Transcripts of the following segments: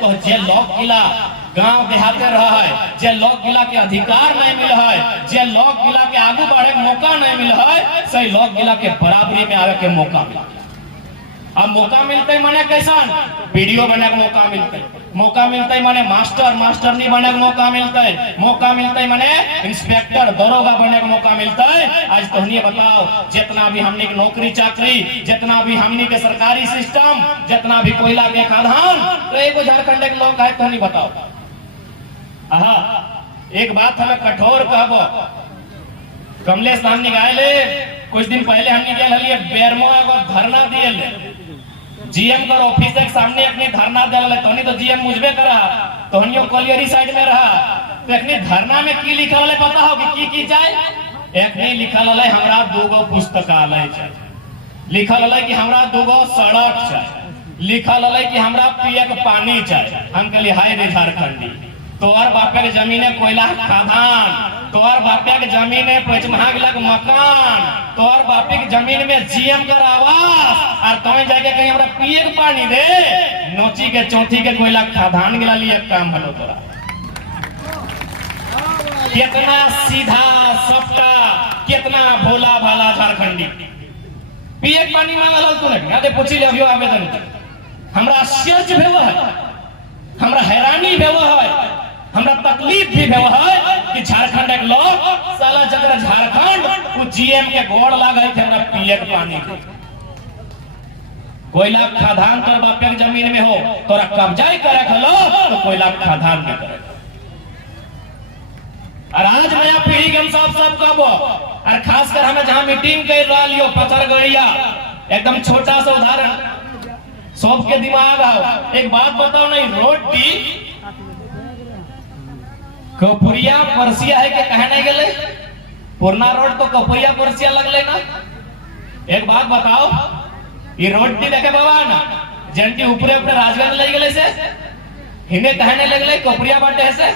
तो जे लोग किला गांव देहाते रहा है, जे लोग किला के अधिकार नहीं मिल है, जे लोग किला के आगू बढ़े के मौका नहीं मिल है, सही लोग किला के बराबरी में आवे के मौका मिला। अब मौका मिलते माने कैसन वीडियो बने के मौका मिलते, मौका मिलते माने मास्टर नहीं बने के मौका मिलते, मौका मिलते माने इंस्पेक्टर दरोगा बने के मौका मिलता है। आज तो नहीं बताओ, जितना भी हमने की नौकरी चाकरी, जितना भी हमने के सरकारी सिस्टम, जितना भी कोयला के खादान, तो एक झारखंड के लोग है तो नहीं बताओ। आहा, एक बात हमें कठोर कहबो, कमलेश हमने गायले कुछ दिन पहले हमने क्या लिए बेरमो एगो धरना दिए जीएम कर ऑफिस के सामने अपने धरना दिले, तो नहीं तो जीएम मुझबे करा, तो हनियो कोलियरी साइड में रहा, तो एकने धरना में की लिखल है पता हो कि की जाए? एकने लिखल है हमरा दूगो पुस्तकालय है, लिखल है कि हमरा दूगो सड़क है, लिखल है कि हमरा पिए के पानी चाहिए। हम कहली हाय रे झारखंडी, तोहर बापे के जमीने कोयला खादान, तोहर बापे के जमीने पचमहाग लग मकान, तोहर बापे के जमीन में जीएम कर आवास, और तुम्हें जाके कहीं हमरा पिए के पानी दे, नोची के चौथी के कोयला खादान गिला लिए काम भलो तोरा। कितना सीधा सपटा, कितना भोला भाला झारखंडी। पिए के पानी मांगल तूने आदे पूछी ले अभियो आवेदन, हमरा आश्चर्य भेव है, हमरा हैरानी भेव है, हमरा तकलीफ भी भेव है कि झारखंड के लोग साला जगह झारखंड वो जीएम के गोड़ लागे थे हमरा पिए के पानी। कोयला खादान तोर बापे के जमीन में हो, तोरा कब्जा करे खलो तो कोयला खादान में करे। और आज नया पीढ़ी के हम सब कहबो, और खासकर हमें जहां मीटिंग कर रहा लियो पथरगढ़िया, एकदम छोटा सा उदाहरण सबके दिमाग आओ। एक बात बताओ नहीं, रोटी कपुरिया परसिया है के कहे नहीं गले, पुरना रोड तो कपुरिया परसिया लगले ना। एक बात बताओ, ये रोटी देखे बाबा ना जंटी ऊपरे ऊपरे राजगंज ले गले से हिने कहने लगले कपुरिया बाटे से,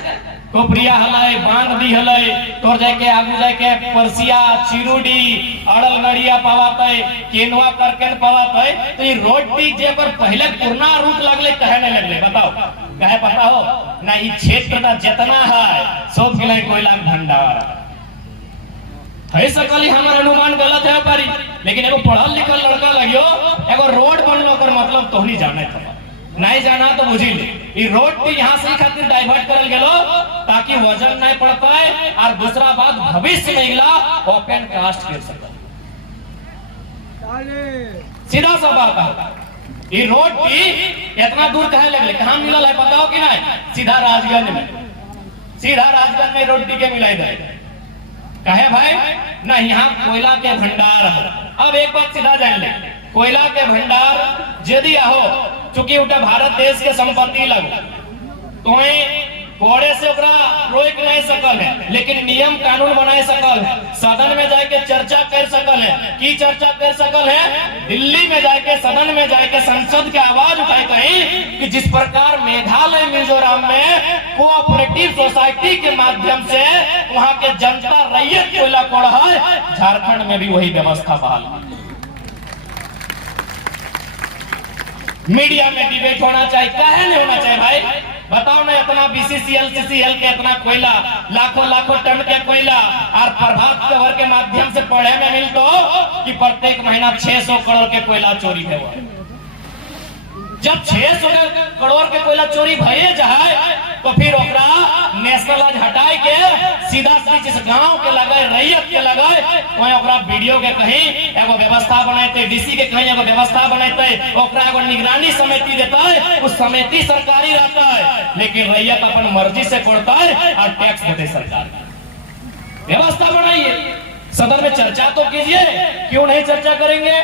कपुरिया हलाई बांध दी हलाई, तोर जाके आगू जाके परसिया चिरुडी अड़लगड़िया पवाते, केनवा करके पवाते, तो ये रोटी जे पर पहले पुरना रूट लगले कहने लगले। बताओ कहे पता हो ना, ये क्षेत्र का जितना है सब के कोयला भंडार है। सकली हमारा अनुमान गलत है पारी, लेकिन एगो पढ़ल लिखल लड़का लगियो एगो रोड बनलो कर मतलब तो नहीं जाने था, नहीं जाना तो बुझी ले ये रोड की यहाँ से खातिर डाइवर्ट करल गेलो ताकि वजन नहीं पड़ता है, और दूसरा बात भविष्य में इला ओपन कास्ट कर सकता। सीधा सा बात है, ये रोड की इतना दूर कहे लगले, कहाँ मिलल है बताओ कि नहीं? सीधा राजगंज में, सीधा राजगंज में रोड के मिलाई दे कहे भाई ना, यहाँ कोयला के भंडार है। अब एक बात सीधा जान ले, कोयला के भंडार यदि हो चूंकि उठा भारत देश के संपत्ति लग तो कोड़े से रोक नहीं सकल है, लेकिन नियम कानून बनाए सकल है, सदन में जाके चर्चा कर सकल है। की चर्चा कर सकल है? दिल्ली में जाके सदन में जाके संसद के आवाज उठाए कहीं कि जिस प्रकार मेघालय मिजोरम में कोऑपरेटिव सोसाइटी के माध्यम से वहां के जनता रैयत कोयला कोड़ा है, झारखंड में भी वही व्यवस्था बहाल। मीडिया में डिबेट होना चाहिए, काहे नहीं होना चाहिए भाई? बताओ ना, इतना बीसीसीएल सीसीएल के इतना कोयला, लाखों टन के कोयला, और प्रभात खबर के माध्यम से पढ़े में मिल तो कि प्रत्येक महीना 600 करोड़ के कोयला चोरी है। जब 600 करोड़ के कोयला चोरी भये जाए तो फिर नेशनल हटाए के सीधा जिस गांव के लगाए, रैयत के लगाए, वहीं वीडियो के कहीं एगो व्यवस्था बनाते, डीसी के कहीं एगो व्यवस्था बनाते, एगो निगरानी समिति देता है, उस समिति सरकारी रहता है, लेकिन रैयत अपन मर्जी से कोड़ता है और टैक्स देते सरकार। व्यवस्था बनाइए, सदन में चर्चा तो कीजिए, क्यों नहीं चर्चा करेंगे?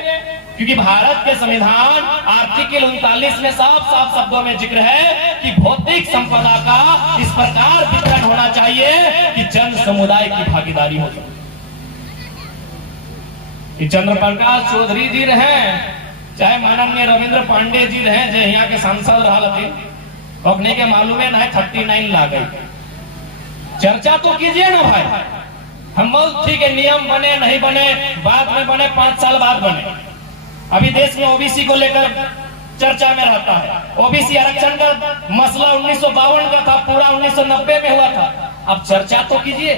क्योंकि भारत के संविधान आर्टिकल 39 में साफ साफ शब्दों में जिक्र है कि भौतिक संपदा का इस प्रकार वितरण होना चाहिए कि जन समुदाय की भागीदारी हो। चंद्रप्रकाश चौधरी जी रहे, चाहे माननीय रविंद्र पांडे जी रहे, जो यहाँ के सांसद रहा थे, अपने के मालूम है ना 39 ला गई। चर्चा तो कीजिए ना भाई। हम बोल ठीक है, नियम बने नहीं बने बाद में बने, 5 साल बाद बने। अभी देश में ओबीसी को लेकर चर्चा में रहता है। ओबीसी आरक्षण का मसला 1952 का था, पूरा 1990 में हुआ था। अब चर्चा तो कीजिए,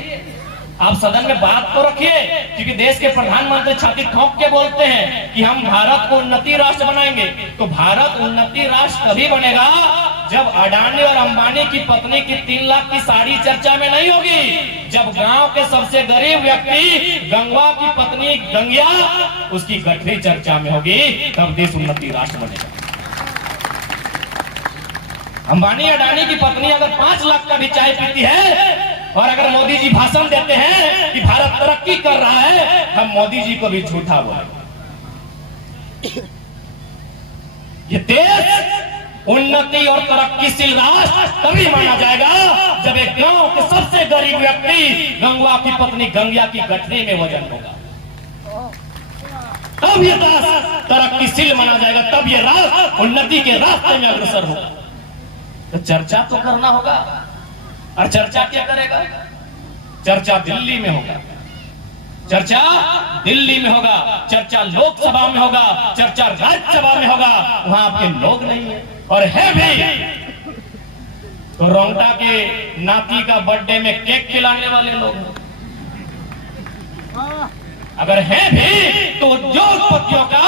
आप सदन में बात तो रखिए, क्योंकि देश के प्रधानमंत्री छाती ठोक के बोलते हैं कि हम भारत को उन्नति राष्ट्र बनाएंगे। तो भारत उन्नति राष्ट्र तभी बनेगा जब अडानी और अंबानी की पत्नी की 3 लाख की साड़ी चर्चा में नहीं होगी, जब गांव के सबसे गरीब व्यक्ति गंगवा की पत्नी गंगिया उसकी गठरी चर्चा में होगी, तब देश उन्नति राष्ट्र बनेगा। अंबानी अडानी की पत्नी अगर 5 लाख का भी चाय पीती है और अगर मोदी जी भाषण देते हैं कि भारत तरक्की कर रहा है, हम मोदी जी को भी झूठा बोले। ये देश उन्नति और तरक्कीशील राष्ट्र तभी माना जाएगा जब एक गांव के सबसे गरीब व्यक्ति गंगवा की पत्नी गंगिया की गठरी में वजन होगा, तब ये राष्ट्र तरक्कीशील माना जाएगा, तब ये राष्ट्र उन्नति के रास्ते में अग्रसर होगा। तो चर्चा तो करना होगा, और चर्चा क्या करेगा? चर्चा दिल्ली में होगा, चर्चा दिल्ली में होगा, चर्चा लोकसभा में होगा, चर्चा राज्यसभा में होगा। वहां आपके लोग नहीं है, और है भी तो रोंगटा के नाती का बर्थडे में केक खिलाने वाले लोग हैं। अगर है भी तो उद्योगपतियों का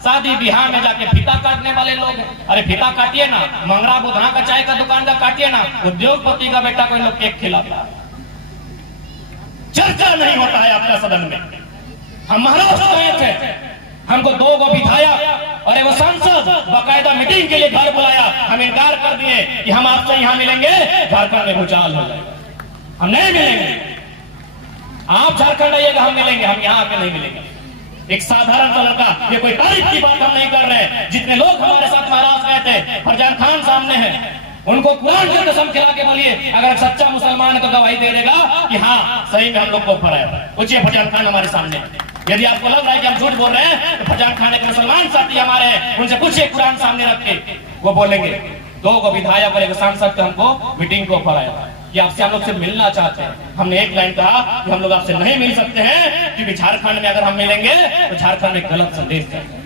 शादी बिहार में जाके फीता काटने वाले लोग हैं। अरे फीता काटिए ना, मंगरा बुधना का चाय का दुकान का काटिए ना, उद्योगपति का बेटा कोई लोग केक खिलाता। चर्चा नहीं होता है आपका सदन में। हम महाराष्ट्र गए थे, हमको 2 विधायक और एगो सांसद बाकायदा मीटिंग के लिए घर बुलाया, हम इनकार कर दिए कि हम आपसे यहाँ मिलेंगे, झारखंड में भूचाल हो जाएगा, हम नहीं मिलेंगे। आप झारखंड आइएगा, हम मिलेंगे, हम यहाँ आके नहीं मिलेंगे। एक साधारण सा लड़का, ये कोई तारीफ की बात हम नहीं कर रहे, जितने लोग हमारे साथ महाराष्ट्र गए थे, फरजान खान सामने है, उनको कुरान की कसम खिला के बोलिए, अगर सच्चा मुसलमान है तो गवाही दे देगा कि हाँ सही में हम लोग को फराया। पूछिए फरजान खान हमारे सामने, यदि आपको लग रहा है कि हम झूठ बोल रहे हैं तो फरजान खान एक मुसलमान साथी हमारे हैं, उनसे पूछिए कुरान सामने रख के, वो बोलेंगे 2 विधायक और एक सांसद को हमको मीटिंग को फराया था कि आपसे हम लोग से मिलना चाहते हैं। हमने एक लाइन कहा कि हम लोग आपसे नहीं मिल सकते हैं, क्योंकि झारखंड में अगर हम मिलेंगे तो झारखंड में गलत संदेश जाएगा।